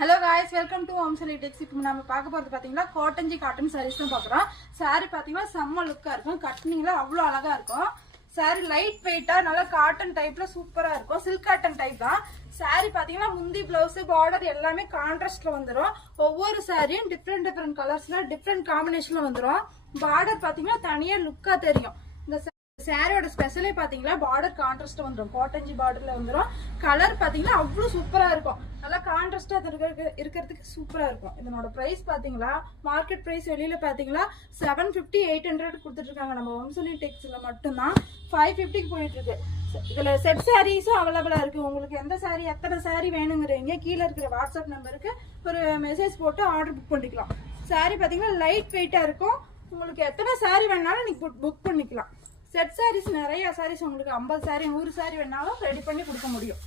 Hello guys, welcome to ஹோம்சலி டெக்ஸ். இப்போ நம்ம பார்க்க போகிறது பார்த்தீங்கன்னா காட்டன் சாரீஸ் தான் பார்க்குறோம். சாரீ பார்த்தீங்கன்னா செம்ம லுக்காக இருக்கும். கட்டினிங்கில் அவ்வளோ அழகாக இருக்கும். சாரீ லைட் வெயிட்டாக நல்லா காட்டன் டைப்பில் சூப்பராக இருக்கும். சில்க் காட்டன் டைப் தான். சாரீ பார்த்தீங்கன்னா முந்தி ப்ளவுஸு பார்டர் எல்லாமே கான்ட்ராஸ்டில் வந்துடும். ஒவ்வொரு சாரியும் டிஃப்ரெண்ட் கலர்ஸில் டிஃப்ரெண்ட் காம்பினேஷனில் வந்துடும். பார்டர் பார்த்தீங்கன்னா தனியாக லுக்காக தெரியும். இந்த சாரியோட ஸ்பெஷலே பாத்தீங்கன்னா பார்டர் கான்ட்ராஸ்ட் வந்துடும். காட்டன்ஜி பார்டர்ல வந்துடும். கலர் பாத்தீங்கன்னா அவ்வளவு சூப்பரா இருக்கும். நல்லா கான்ட்ராஸ்டா இருக்கிறதுக்கு சூப்பரா இருக்கும். இதனோட பிரைஸ் பாத்தீங்களா, மார்க்கெட் பிரைஸ் வெளியில பாத்தீங்கன்னா 750 800 கொடுத்துட்டு இருக்காங்க. நம்ம ஹோம்சலி டெக்ஸ்ல மட்டும்தான் 550 போயிட்டு இருக்கு. இதுல செட் சாரீஸும் அவைலபிளா இருக்கு. உங்களுக்கு எந்த சாரி எத்தனை சாரி வேணுங்கிறீங்க கீழே இருக்கிற வாட்ஸ்அப் நம்பருக்கு ஒரு மெசேஜ் போட்டு ஆர்டர் புக் பண்ணிக்கலாம். சாரி பாத்தீங்கன்னா லைட் வெயிட்டா இருக்கும். உங்களுக்கு எத்தனை சாரி வேணாலும் நீங்க புக் பண்ணிக்கலாம். செட் சாரீஸ் நிறைய சாரீஸ் உங்களுக்கு 50 சாரி 100 சாரி வேணாலும் ரெடி பண்ணி கொடுக்க முடியும்.